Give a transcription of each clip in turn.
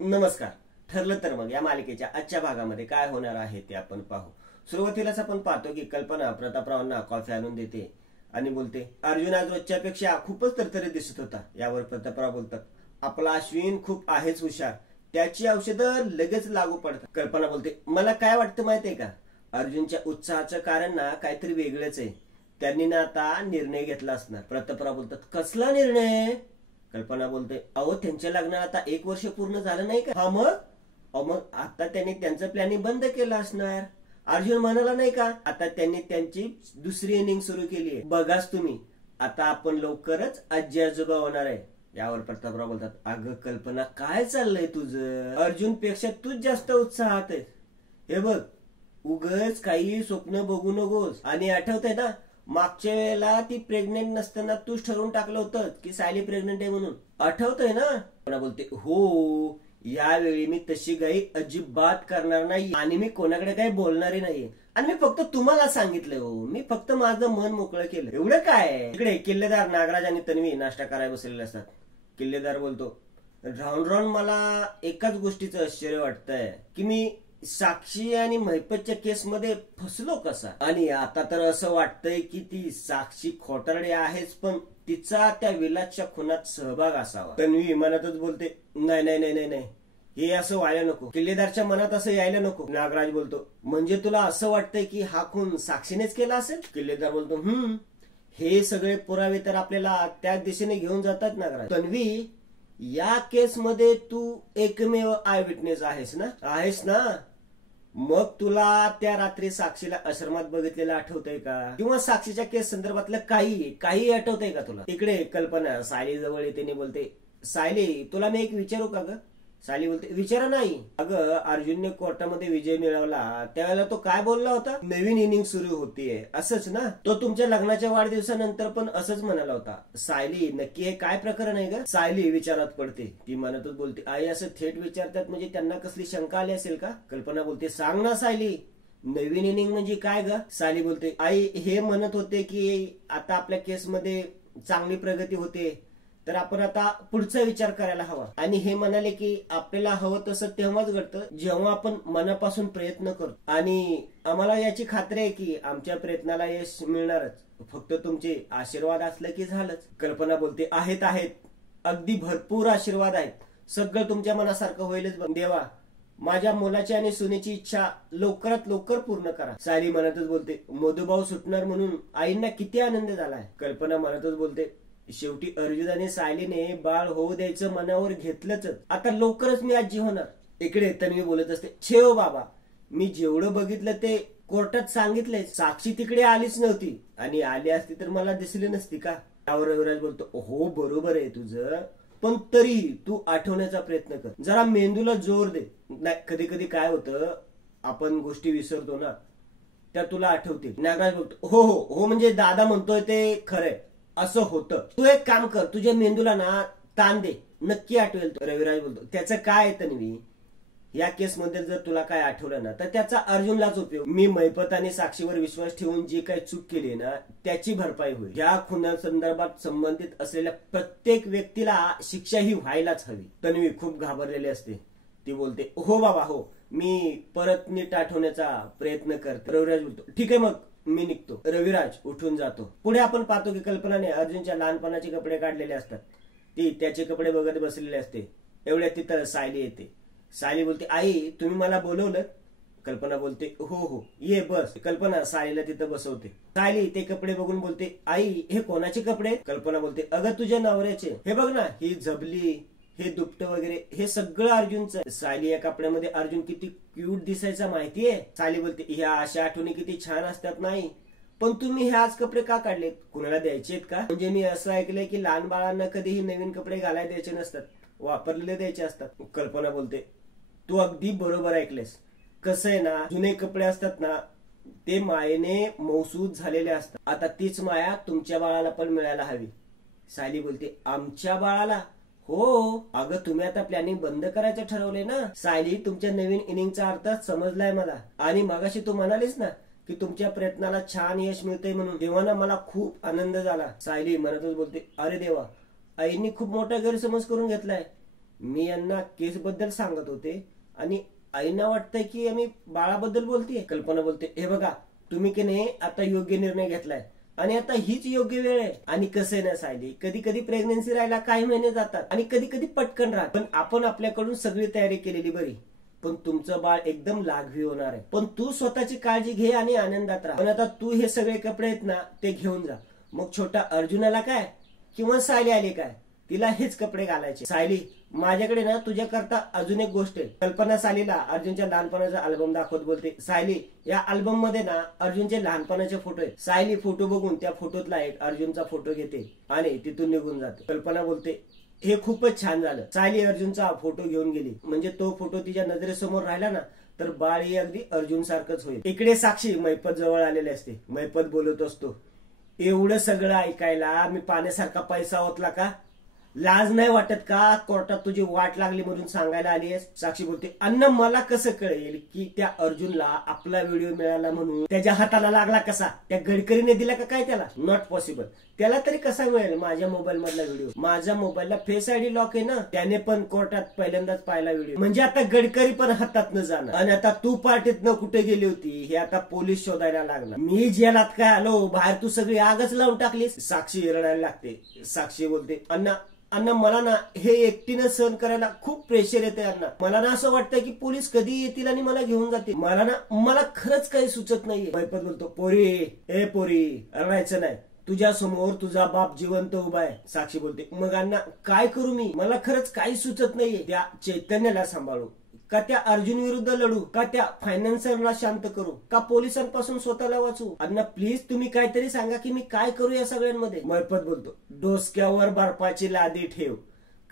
नमस्कार. ठरलं तर मग या मालिकेच्या आजच्या भागामध्ये काय होणार आहे ते आपण पाहू. सुरुवातीलाच आपण पाहतो की कल्पना प्रतापरावांना कॉफी आणून देते आणि बोलते, अर्जुन आज रोजच्यापेक्षा खूपच तरतरी दिसत होता. यावर प्रतापराव बोलतात, आपला अश्विन खूप आहेच हुशार, त्याची औषधं लगेच लागू पडतात. कल्पना बोलते, मला काय वाटतं माहितीये का, अर्जुनच्या उत्साहाचं कारण ना काहीतरी वेगळंच आहे. त्यांनी ना आता निर्णय घेतला असणार. प्रतापराव बोलतात, कसला निर्णय? कल्पना बोलते, अहो त्यांच्या लग्नाला आता 1 वर्ष पूर्ण झालं नाही का? हा मग आता त्यांनी त्यांचं प्लॅनिंग बंद केलं असणार. अर्जुन म्हणाला नाही का, आता त्यांनी त्यांची दुसरी इनिंग सुरू केली आहे. बघाच तुम्ही, आता आपण लवकरच आजी आजोबा होणार आहे. यावर प्रतापराव बोलतात, अगं कल्पना काय चाललंय तुझं? अर्जुन पेक्षा तूच जास्त उत्साहात आहे. हे बघ, उगच काही स्वप्न बघू नकोस. आणि आठवतंय ना, मागच्या वेळेला ती प्रेग्नेंट नसताना तूच ठरवून टाकलं होतं की सायली प्रेग्नेंट आहे म्हणून. आठवतंय ना? कोणा बोलते, हो, यावेळी मी तशी काही अजिबात करणार नाही आणि मी कोणाकडे काही बोलणारही नाहीये. आणि मी फक्त तुम्हाला सांगितलंय हो, मी फक्त माझं मन मोकळं केलं, एवढं काय. इकडे किल्लेदार नागराज आणि तन्वी नाश्ता करायला बसलेले असतात. किल्लेदार बोलतो, राहून राहून मला एकाच गोष्टीचं आश्चर्य वाटतंय की मी साक्षी आणि महिपतच्या केसमध्ये फसलो कसा. आणि आता तर असं वाटतंय की ती साक्षी खोटारडी आहेच, पण तिचा त्या विलासच्या खुनात सहभाग असावा. तन्वी मनातच बोलते, नाही नाही नाही नाही नाही, हे असं व्हायला नको. किल्लेदारच्या मनात असं यायला नको. नागराज बोलतो, म्हणजे तुला असं वाटतंय की हा खून साक्षीनेच केला असेल? किल्लेदार बोलतो, हे सगळे पुरावे तर आपल्याला त्याच दिशेने घेऊन जातात नागराज. तन्वी, या केसमध्ये तू एकमेव आय विटनेस आहेस ना? मग तुला त्या रात्री साक्षीला आश्रमात बघितलेलं आठवतंय का? किंवा साक्षीच्या केस संदर्भातलं काही आठवतंय का तुला? इकडे कल्पना सायली जवळ येते, बोलते, सायली तुला मी एक विचारू का ग? सायली बोलते, विचारा नाही. अगं, अर्जुनने कोर्टामध्ये विजय मिळवला त्यावेळेला तो काय बोलला होता? नवीन इनिंग सुरू होतीये असंच ना? तो तुमच्या लग्नाच्या वाढदिवसानंतर पण असंच म्हणाला होता. सायली, नक्की हे काय प्रकरण आहे ग? सायली विचारात पडते. ती म्हणतच बोलते, आई असं थेट विचारतात म्हणजे त्यांना कसली शंका आली असेल का? कल्पना बोलते, सांग ना सायली, नवीन इनिंग म्हणजे काय ग? सायली बोलते, आई हे म्हणत होते की आता आपल्या केसमध्ये चांगली प्रगती होते, तर आपण आता पुढचा विचार करायला हवा. आणि हे म्हणाले की आपल्याला हवं तसं तेव्हाच घडतं जेव्हा आपण मनापासून प्रयत्न करतो. आणि आम्हाला याची खात्री आहे की आमच्या प्रयत्नाला यश मिळणारच, फक्त तुमचे आशीर्वाद असले की झालंच. कल्पना बोलते, आहेत, अगदी भरपूर आशीर्वाद आहेत. सगळं तुमच्या मनासारखं होईलच देवा. माझ्या मुलाची आणि सुनेची इच्छा लवकरात लवकर पूर्ण करा. सायली मनातच बोलते, मधुभाऊ सुटणार म्हणून आईंना किती आनंद झालाय. कल्पना मनातच बोलते, शेवटी अर्जुन आणि सायलीने बाळ होऊ द्यायचं मनावर घेतलंच, आता लवकरच मी आजी होणार. इकडे तन्वी बोलत असते, छेव बाबा, मी जेवढं बघितलं ते कोर्टात सांगितलंय. साक्षी तिकडे आलीच नव्हती, आणि आली असती तर मला दिसली नसती का? त्यावर रविराज बोलतो, हो बरोबर आहे तुझं, पण तरी तू आठवण्याचा प्रयत्न कर, जरा मेंदूला जोर दे. नाही, कधी कधी काय होतं, आपण गोष्टी विसरतो ना, त्या तुला आठवतील. नागराज बोलतो, हो म्हणजे दादा म्हणतोय ते खरंय, असं होतं. तू एक काम कर, तुझ्या मेंदूला ना ताण दे, नक्की आठवेल. रविराज बोलतो, त्याचं काय तन्वी, या केसमध्ये जर तुला काय आठवलं ना तर त्याचा अर्जुनलाच उपयोग. मी महिपत आणि साक्षीवर विश्वास ठेवून जी काही चूक केली ना त्याची भरपाई होईल. या खुनासंदर्भात संबंधित असलेल्या प्रत्येक व्यक्तीला शिक्षा ही व्हायलाच हवी. तन्वी खूप घाबरलेली असते. ती बोलते, हो बाबा हो, मी परत नीट आठवण्याचा प्रयत्न करते. रविराज बोलतो, ठीक आहे, मग मी निघतो. रविराज उठून जातो. पुढे आपण पाहतो की कल्पनाने अर्जुनच्या लहानपणाचे कपडे काढलेले असतात. ती त्याचे कपडे बघत बसलेले असते. एवढ्या तिथं सायली येते. सायली बोलते, आई तुम्ही मला बोलवलं? कल्पना बोलते, हो ये बस. कल्पना सायलीला तिथं बसवते. सायली ते कपडे बघून बोलते, आई हे कोणाचे कपडे? कल्पना बोलते, अगं तुझ्या नवऱ्याचे. हे बघ ना, ही झबली, हे दुपट वगैरे, हे सगळं अर्जुनचं. सायली या कपड्यामध्ये अर्जुन किती क्यूट दिसायचा माहितीये? सायली बोलते, ह्या अशा आठवणी किती छान असतात नाही, पण तुम्ही हे आज कपडे का काढलेत? कुणाला द्यायचेत का? म्हणजे मी असं ऐकलंय की लहान बाळांना कधीही नवीन कपडे घालायला द्यायचे नसतात, वापरलेले द्यायचे असतात. कल्पना बोलते, तू अगदी बरोबर ऐकलेस. कसं आहे ना, जुने कपडे असतात ना ते मायेने मौसूद झालेले असतात. आता तीच माया तुमच्या बाळाला पण मिळायला हवी. सायली बोलते, आमच्या बाळाला? हो, अगं तुम्ही आता प्लॅनिंग बंद करायचं ठरवलंय ना. सायली, तुमच्या नवीन इनिंगचा अर्थ समजलाय मला. आणि मगाशी तू म्हणालीस ना की तुमच्या प्रयत्नाला छान यश मिळतंय म्हणून, तेव्हा ना मला खूप आनंद झाला. सायली मनातच बोलते, अरे देवा, आईंनी खूप मोठा गैरसमज करून घेतलाय. मी यांना केस बद्दल सांगत होते आणि आईना वाटतंय की आम्ही बाळाबद्दल बोलतेय. कल्पना बोलते, हे बघा तुम्ही की नाही आता योग्य निर्णय घेतलाय आणि आता हीच योग्य वेळ आहे. आणि कसं आहे ना सायली, कधी कधी प्रेग्नन्सी राहायला काही महिने जातात आणि कधी कधी पटकन राहत, पण आपण आपल्याकडून सगळी तयारी केलेली बरी. पण तुमचं बाळ एकदम लाघवी होणार आहे, पण तू स्वतःची काळजी घे आणि आनंदात राहा. पण आता तू हे सगळे कपडे आहेत ना ते घेऊन जा. मग छोटा अर्जुनाला काय किंवा सायली आली काय, तिला हेच कपडे घालायचे. सायली, माझ्याकडे ना तुझ्याकरता अजून एक गोष्ट आहे. कल्पना सायलीला अर्जुनच्या लहानपणाचा अल्बम दाखवत बोलते, सायली या अल्बम मध्ये ना अर्जुनचे लहानपणाचे फोटो आहेत. सायली फोटो बघून त्या फोटोतला एक अर्जुनचा फोटो घेते आणि तिथून निघून जाते. कल्पना बोलते, हे खूपच छान झालं. सायली अर्जुनचा फोटो घेऊन गेली, म्हणजे तो फोटो तिच्या नजरेसमोर राहिला ना तर बाळही अगदी अर्जुन सारखंच होईल. इकडे साक्षी मैपत जवळ आलेले असते. मैपत बोलत असतो, एवढं सगळं ऐकायला मी पाण्यासारखा पैसा ओतला का? लाज नाही वाटत का? कोर्टात तुझी वाट लागली म्हणून सांगायला आलीस. साक्षी बोलते, अन्न मला कसं कळेल की त्या अर्जुनला आपला व्हिडिओ मिळाला म्हणून त्याच्या हाताला लागला कसा? त्या गडकरीने दिला का काय त्याला? Not possible. त्याला तरी कसा मिळेल माझ्या मोबाईल मधला व्हिडिओ? माझ्या मोबाईलला फेस आयडी लॉक आहे ना, त्याने पण कोर्टात पहिल्यांदाच पाहिला व्हिडिओ. म्हणजे आता गडकरी पण हातात न जाणार. आणि आता तू पार्टीत न कुठे गेली होती हे आता पोलीस शोधायला लागणार. मी जेलात काय आलो, बाहेर तू सगळी आगच लावून टाकलीस. साक्षी रडायला लागते. साक्षी बोलते, अण्णा मला ना हे एकटीनं सहन करायला खूप प्रेशर येते अण्णा. मला ना असं वाटतंय की पोलीस कधी येतील आणि मला घेऊन जातील. मला खरंच काही सुचत नाहीये. मैपत बोलतो, पोरी रडायचं नाही, तुझ्या समोर तुझा बाप जिवंत उभा आहे. साक्षी बोलते, मग अण्णा काय करू मी? मला खरंच काही सुचत नाहीये. त्या चैतन्याला सांभाळू का त्या अर्जुन विरुद्ध लढू का त्या फायनान्सरला शांत करू का पोलिसांपासून स्वतःला वाचू? अण्णा प्लीज तुम्ही काहीतरी सांगा की मी काय करू या सगळ्यांमध्ये. मैपत बोलतो, डोसक्यावर बर्फाची लादी ठेव.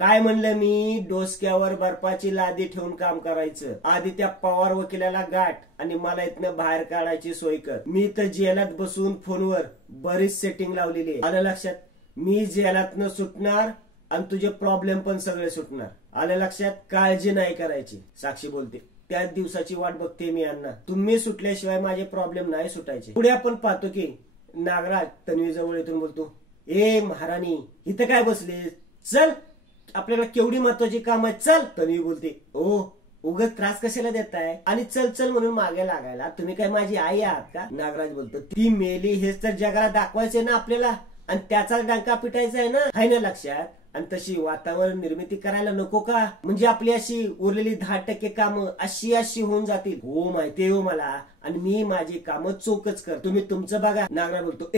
काय म्हणलं मी? डोसक्यावर बर्फाची लादी ठेवून काम करायचं. आधी त्या पवार वकिलाला गाठ आणि मला इथनं बाहेर काढायची सोय कर. मी तर जेलात बसून फोनवर बरीच सेटिंग लावलेली आहे. आलं लक्षात? मी जेलातनं सुटणार आणि तुझे प्रॉब्लेम पण सगळे सुटणार. आलं लक्षात? काळजी नाही करायची. साक्षी बोलते, त्याच दिवसाची वाट बघते मी अण्णा. तुम्ही सुटल्याशिवाय माझे प्रॉब्लेम नाही सुटायचे. पुढे आपण पाहतो की नागराज तन्वी जवळ येथून बोलतो, ए महाराणी इथं काय बसले, चल आपल्याला केवढी महत्वाची काम आहे, चल. तन्वी बोलते, ओ उगाच त्रास कशाला देताय आणि चल चल म्हणून मागे लागायला? तुम्ही काय माझी आई आहात का? नागराज बोलतो, ती मेली हेच तर जगाला दाखवायचंय ना आपल्याला आणि त्याचा डंका पिटायचा आहे ना, आहे ना लक्षात? आणि तशी वातावरण निर्मिती करायला नको का? म्हणजे आपली अशी उरलेली 10% कामं अशी होऊन जातील. हो माहितीये हो मला, आणि मी माझी कामं चोखच कर, तुम्ही तुमचं बघा. नागराज बोलतो,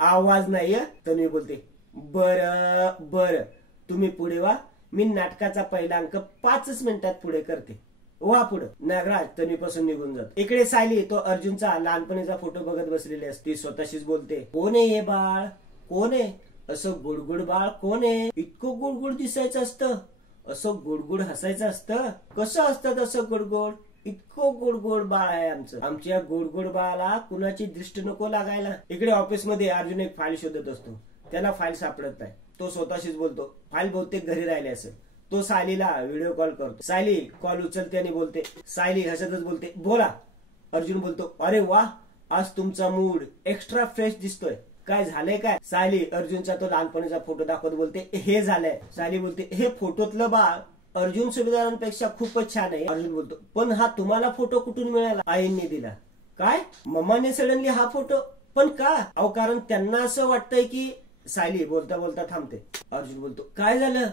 आवाज नाही. तन्वी बोलते, बर तुम्ही पुढे वा, मी नाटकाचा पहिला अंक 5 मिनिटात पुढे करते. वा पुढे. नागराज तन्वीपासून निघून जातो. इकडे सायली तो अर्जुनचा लहानपणीचा फोटो बघत बसलेली असते. स्वतःशीच बोलते, कोण आहे हे बाळ? कोण आहे? असं गुडगुड बाळ कोण आहे? इतकं गुडगुड दिसायचं असतं, असं गुडगुड हसायचं असतं. कसं असतं तसं गुडगुड? इतकं गुडगुड बाळ आहे आमचं. आमच्या गुडगुड बाळाला कुणाची दृष्टी नको लागायला. इकडे ऑफिस मध्ये अर्जुन एक फाईल शोधत असतो. त्याला फाईल सापडत नाही. तो स्वतःशीच बोलतो, फाईल बहुतेक घरी राहिली असेल. तो सायलीला व्हिडिओ कॉल करतो. सायली कॉल उचलते आणि बोलते. सायली हसतच बोलते, बोला. अर्जुन बोलतो, अरे वा, आज तुमचा मूड एक्स्ट्रा फ्रेश दिसतोय. काय झालंय काय? सायली अर्जुनचा तो लहानपणीचा फोटो दाखवत बोलते, हे झालंय. सायली बोलते, हे फोटोतलं बाळ अर्जुन सुभेदारांपेक्षा खूपच छान आहे. अर्जुन बोलतो, पण हा तुम्हाला फोटो कुठून मिळाला? आईंनी दिला. काय? मम्माने सडनली हा फोटो? पण का? अहो कारण त्यांना असं वाटतंय की. सायली बोलता बोलता थांबते. अर्जुन बोलतो, काय झालं?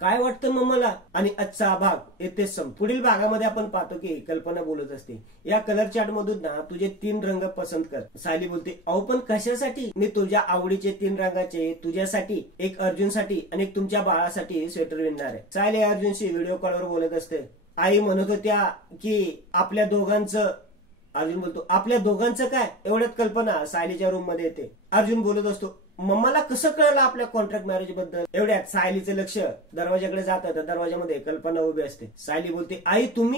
काय वाटतं मम्माला? आणि आजचा भाग येतेच सम. पुढील भागामध्ये आपण पाहतो की कल्पना बोलत असते, या कलर चार्ट मधून ना तुझे 3 रंग पसंत कर. सायली बोलते, अहो पण कशासाठी? मी तुझ्या आवडीचे 3 रंगाचे तुझ्यासाठी, एक अर्जुनसाठी आणि एक तुमच्या बाळासाठी स्वेटर विणणार आहे. सायली अर्जुनशी व्हिडिओ कॉलवर बोलत असते. आई म्हणत होत्या की आपल्या दोघांचं. अर्जुन बोलतो, आपल्या दोघांचं काय? एवढ्यात कल्पना सायलीच्या रूम मध्ये येते. अर्जुन बोलत असतो, मम्माला कसं कळलं आपल्या कॉन्ट्रॅक्ट मॅरेज बद्दल? एवढ्यात सायलीचं लक्ष दरवाजाकडे जातं तर दरवाजामध्ये कल्पना उभी असते. सायली बोलते, आई तुम्ही?